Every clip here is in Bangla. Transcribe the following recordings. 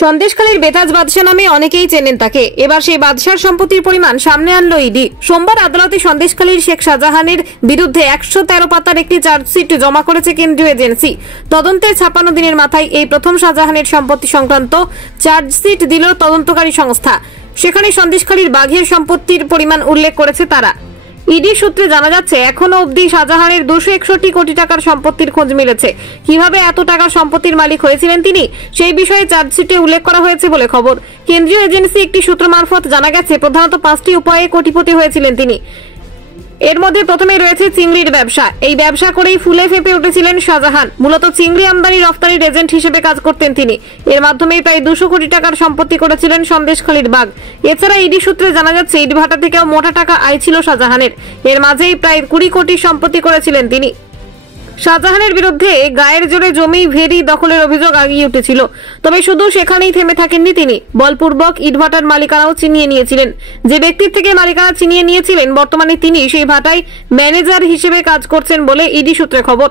সন্দেশখালীর বেতাজ বাদশা নামে অনেকেই চেনেন তাকে। এবার সেই বাদশার সম্পত্তির পরিমাণ সামনে আনলো ইডি। সোমবার আদালতে সন্দেশখালীর শেখ শাহজাহানের বিরুদ্ধে 113 পাতার একটি চার্জশিট জমা করেছে কেন্দ্রীয় এজেন্সি। তদন্তের 56 দিনের মাথায় এই প্রথম শাহজাহানের সম্পত্তি সংক্রান্ত চার্জশিট দিল তদন্তকারী সংস্থা। সেখানে সন্দেশখালীর বাঘের সম্পত্তির পরিমাণ উল্লেখ করেছে তারা। ইডি সূত্রে জানা যাচ্ছে, এখনো অবধি শাহজাহানের 261 কোটি টাকার সম্পত্তির খোঁজ মিলেছে। কিভাবে এত টাকার সম্পত্তির মালিক হয়েছিলেন তিনি, সেই বিষয়ে চার্জশিটে উল্লেখ করা হয়েছে বলে খবর। কেন্দ্রীয় এজেন্সি একটি সূত্র মারফত জানা গেছে, প্রধানত 5টি উপায়ে কোটিপতি হয়েছিলেন তিনি। এর মধ্যে প্রথমেই রয়েছে চিংড়ির ব্যবসা। এই ব্যবসা করেই ফুলে ফেপে উঠেছিলেন শাহজাহান। মূলত চিংড়ি আমদানি রফতানির এজেন্ট হিসেবে কাজ করতেন তিনি। এর মাধ্যমেই প্রায় 200 কোটি টাকার সম্পত্তি করেছিলেন সন্দেশখালীর বাঘ। এছাড়া ইডি সূত্রে জানা যাচ্ছে, ইটভাটা থেকেও মোটা টাকা আয় ছিল শাহজাহানের। এর মাঝেই প্রায় 20 কোটি সম্পত্তি করেছিলেন তিনি। শাহজাহানের বিরুদ্ধে গায়ের জোরে জমি ভেরি দখলের অভিযোগ আগিয়ে উঠেছিল। তবে শুধু সেখানেই থেমে থাকেননি তিনি, বলপূর্বক ইটভাটার মালিকানাও ছিনিয়ে নিয়েছিলেন। যে ব্যক্তির থেকে মালিকানা ছিনিয়ে নিয়েছিলেন, বর্তমানে তিনি সেই ভাটায় ম্যানেজার হিসেবে কাজ করছেন বলে ইডি সূত্রে খবর।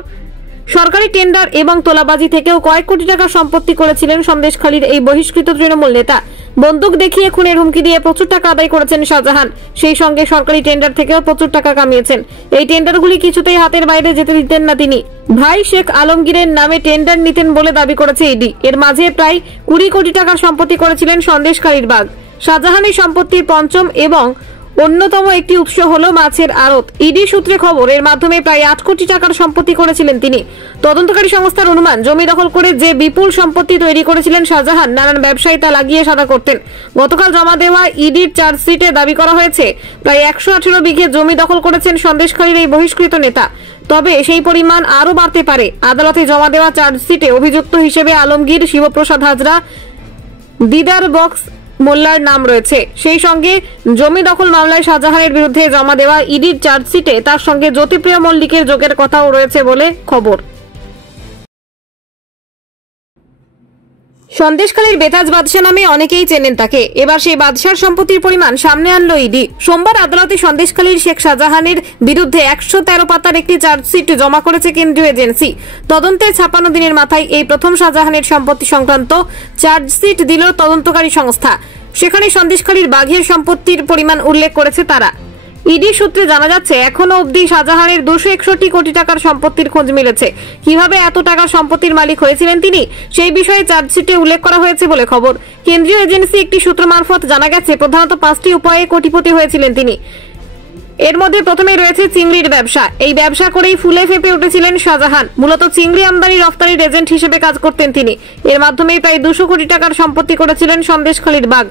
সরকারি টেন্ডার এবং তোলাবাজি থেকেও কয়েক কোটি টাকা সম্পত্তি করেছিলেন সন্দেশখালীর এই বহিষ্কৃত তৃণমূল নেতা। বন্দুক দেখিয়ে খুনের হুমকি দিয়ে প্রচুর টাকা আদায় করেছেন শাহজাহান। সেই সঙ্গে সরকারি টেন্ডার থেকেও প্রচুর টাকা কামিয়েছেন। এই টেন্ডারগুলি কিছুতেই হাতের বাইরে যেতে দিতেন না তিনি। ভাই শেখ আলমগীরের নামে টেন্ডার নিতেন বলে দাবি করেছে ইডি। এর মাঝে প্রায় 20 কোটি টাকার সম্পত্তি করেছিলেন সন্দেশখালীর বাঘ। শাহজাহানের সম্পত্তির পঞ্চম এবং অন্যতম একটি উৎস হলো মাছের আড়ত। ইডি সূত্রে খবর, এর মাধ্যমে প্রায় 8 কোটি টাকার সম্পত্তি করেছিলেন তিনি। তদন্তকারী সংস্থার অনুমান, জমি দখল করে যে বিপুল সম্পত্তি তৈরি করেছিলেন শাহজাহান, নানান ব্যবসায়ী তা লাগিয়ে সাদা করতেন। গতকাল জমা দেওয়া ইডির চার্জশিটে দাবি করা হয়েছে, প্রায় 118 বিঘে জমি দখল করেছেন সন্দেশখালীর এই বহিষ্কৃত নেতা। তবে সেই পরিমাণ আরও বাড়তে পারে। আদালতে জমা দেওয়া চার্জশিটে অভিযুক্ত হিসেবে আলমগীর, শিবপ্রসাদ হাজরা, দিদার বক্স মোল্লার নাম রয়েছে। সেই সঙ্গে জমি দখল মামলায় শাহজাহানের বিরুদ্ধে জমা দেওয়া ইডির চার্জশিটে তার সঙ্গে জ্যোতিপ্রিয় মল্লিকের যোগের কথাও রয়েছে বলে খবর। সন্দেশখালীর বেতাজ বাদশা নামে অনেকেই চেনেন তাকে। এবার সেই বাদশার সম্পত্তির পরিমাণ সামনে আনলো ইডি। সোমবার আদালতে সন্দেশখালীর শেখ শাহজাহানের বিরুদ্ধে 113 পাতার একটি চার্জশিট জমা করেছে কেন্দ্রীয় এজেন্সি। তদন্তের 56 দিনের মাথায় এই প্রথম শাহজাহানের সম্পত্তি সংক্রান্ত চার্জশিট দিল তদন্তকারী সংস্থা। সেখানে সন্দেশখালীর বাঘের সম্পত্তির পরিমাণ উল্লেখ করেছে তারা। ইডি সূত্রে জানা যাচ্ছে, এখনো অবধি শাহজাহানের 261 কোটি টাকার সম্পত্তির খোঁজ মিলেছে। কিভাবে এত টাকার সম্পত্তির মালিক হয়েছিলেন তিনি, সেই বিষয়ে চার্জশিটে উল্লেখ করা হয়েছে বলে খবর। কেন্দ্রীয় এজেন্সি একটি সূত্র মারফত জানা গেছে, প্রধানত 5টি উপায়ে কোটিপতি হয়েছিলেন তিনি। এর মধ্যে প্রথমেই রয়েছে চিংড়ির ব্যবসা। এই ব্যবসা করেই ফুলে ফেপে উঠেছিলেন শাহজাহান। মূলত চিংড়ি আমদানি রফতানির এজেন্ট হিসেবে কাজ করতেন তিনি। এর মাধ্যমেই প্রায় 200 কোটি টাকার সম্পত্তি করেছিলেন সন্দেশখালীর বাঘ।